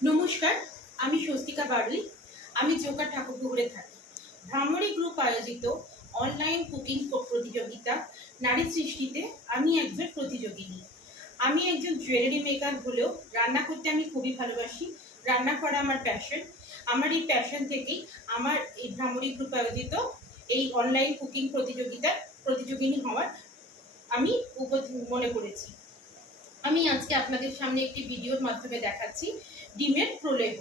নমস্কার, আমি স্বস্তিকা বাড়ুই। আমি জোকার ঠাকুরপুকুরে থাকি। ভ্রামরী গ্রুপ আয়োজিত অনলাইন কুকিং প্রতিযোগিতা নারী সৃষ্টিতে আমি একজন প্রতিযোগিনী। আমি একজন জুয়েলারি মেকার হলেও রান্না করতে আমি খুবই ভালোবাসি। রান্না করা আমার প্যাশন। আমার এই প্যাশন থেকেই আমার এই ভ্রামরী গ্রুপ আয়োজিত এই অনলাইন কুকিং প্রতিযোগিতার প্রতিযোগিনী হওয়ার আমি মনে করেছি। আমি আজকে আপনাদের সামনে একটি ভিডিওর মাধ্যমে দেখাচ্ছি ডিমের প্রলেহ।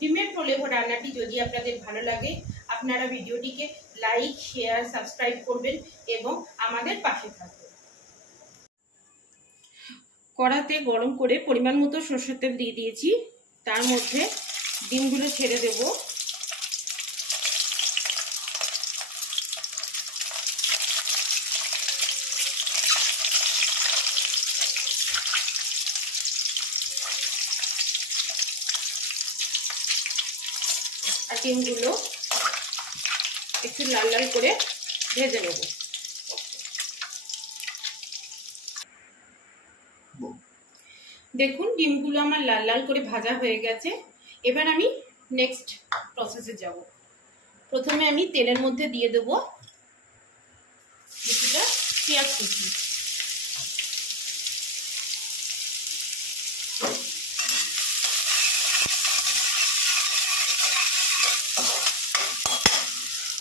ডিমের প্রলেহ রান্নাটি যদি আপনাদের ভালো লাগে, আপনারা ভিডিওটিকে লাইক, শেয়ার, সাবস্ক্রাইব করবেন এবং আমাদের পাশে থাকবেন। কড়াতে গরম করে পরিমাণ মতো সরষের তেল দিয়ে দিয়েছি। তার মধ্যে ডিমগুলো ছেড়ে দেব। আর ডিমগুলো একটু লাল লাল করে ভেজে নেব। দেখুন ডিমগুলো আমার লাল লাল করে ভাজা হয়ে গেছে। এবার আমি নেক্সট প্রসেসে যাব। প্রথমে আমি তেলের মধ্যে দিয়ে দেব কিছুটা পেঁয়াজ কুচি।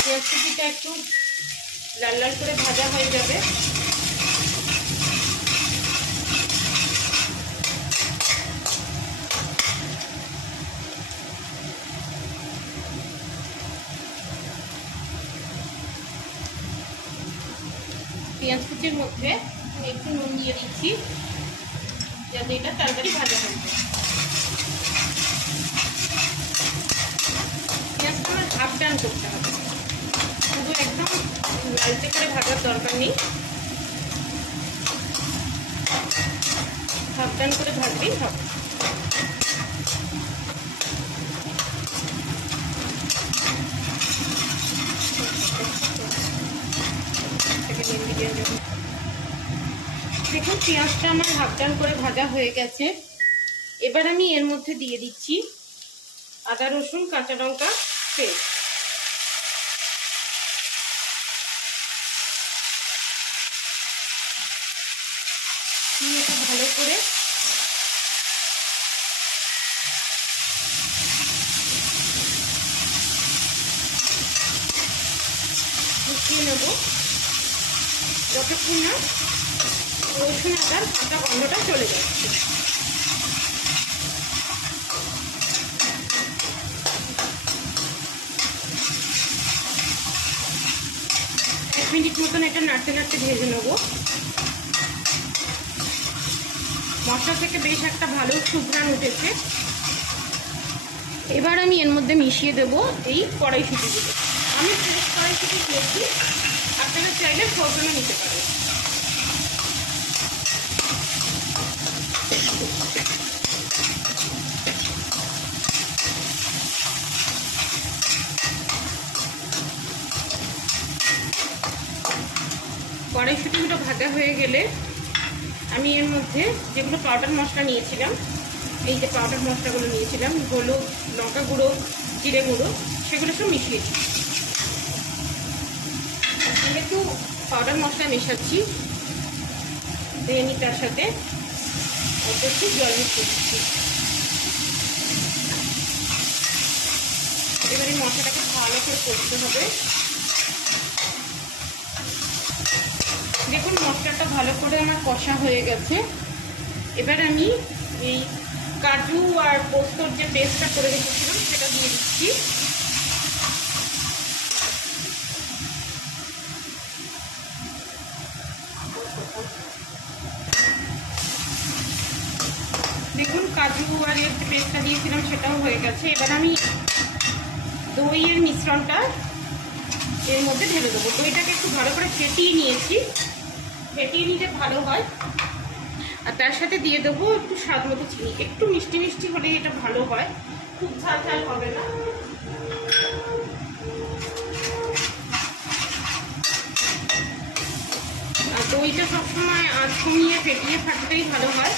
পেঁয়াজ কুচিটা একটু লাল লাল করে ভাজা হয়ে যাবে। পেঁয়াজ কুচির মধ্যে একটু নুন দিয়ে দিচ্ছি যাতে এটা তাড়াতাড়ি ভাজা হয়ে যায়। পেঁয়াজটা আমার হাফ ডান করতে হবে, শুধু একদম লালচে করে ভাজার দরকার নেই। হাফ ডান করে ভাজলেই হবে। দেখুন পেঁয়াজটা আমার হাফ ডান করে ভাজা হয়ে গেছে। এবার আমি এর মধ্যে দিয়ে দিচ্ছি আদা, রসুন, কাঁচা লঙ্কা পেস্ট। ভালো করে মিশিয়ে নেব যতক্ষণ না রসুন আদার কাঁচা গন্ধটা চলে যাচ্ছে। 1 মিনিট মতন এটা নাড়তে নাড়তে ভেজে নেব। মশলা থেকে বেশ একটা ভালো সুঘ্রাণ উঠেছে। এবার আমি এর মধ্যে মিশিয়ে দেব এই কড়াইশুঁটিগুলো। আমি কড়াইশুঁটি দিয়েছি, আপনারা চাইলে ফোড়নে নিতে পারেন। কড়াইশুঁটিগুলো ভাজা হয়ে গেলে আমি এর মধ্যে যেগুলো পাউডার মশলা নিয়েছিলাম, এই যে পাউডার মশলাগুলো নিয়েছিলাম, হলুদ, লঙ্কা গুঁড়ো, জিরে গুঁড়ো, সেগুলো সব মিশিয়ে দিই। একটু পাউডার মশলা মেশাচ্ছি, দিয়ে আমি তার সাথে অল্প একটু জল মিশিয়ে দিচ্ছি। এবারে মশলাটাকে ভালো করে করতে হবে। দেখুন মশলাটা ভালো করে আমার কষা হয়ে গেছে। এবার আমি এই কাজু আর পোস্তর যে পেস্টটা করে রেখেছিলাম সেটা দিয়ে দিচ্ছি। দেখুন কাজু আর এর যে পেস্টটা দিয়েছিলাম সেটাও হয়ে গেছে। এবার আমি দইয়ের মিশ্রণটা এর মধ্যে ঢেলে দেবো। দইটাকে একটু ভালো করে ফেটিয়ে নিয়েছি, ফেটিয়ে নিলে ভালো হয়। আর তার সাথে দিয়ে দেবো একটু স্বাদ মতো চিনি। একটু মিষ্টি মিষ্টি হলে এটা ভালো হয়, খুব ঝাল ঝাল হবে না। আর দইটা সবসময় আঁচ কমিয়ে ফেটিয়ে ফাটলেই ভালো হয়।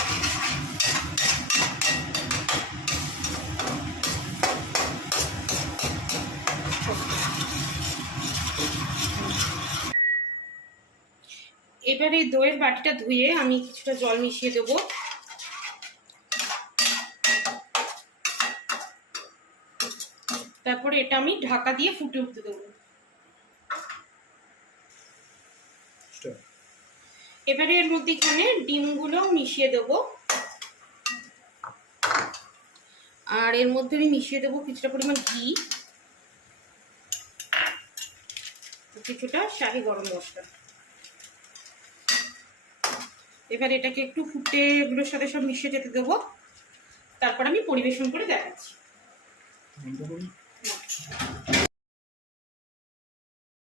এবারে এই দইয়ের বাটিটা ধুয়ে আমি কিছুটা জল মিশিয়ে দেবো। তারপরে এটা আমি ঢাকা দিয়ে ফুটে উঠতে দেবো। এবারে এর মধ্যে এখানে ডিমগুলো মিশিয়ে দেবো, আর এর মধ্যে আমি মিশিয়ে দেবো কিছুটা পরিমাণ ঘি, কিছুটা শাহি গরম মশলা। এবার এটাকে একটু ফুটে এগুলোর সাথে সব মিশিয়ে যেতে দেবো, তারপর আমি পরিবেশন করে দেখাচ্ছি।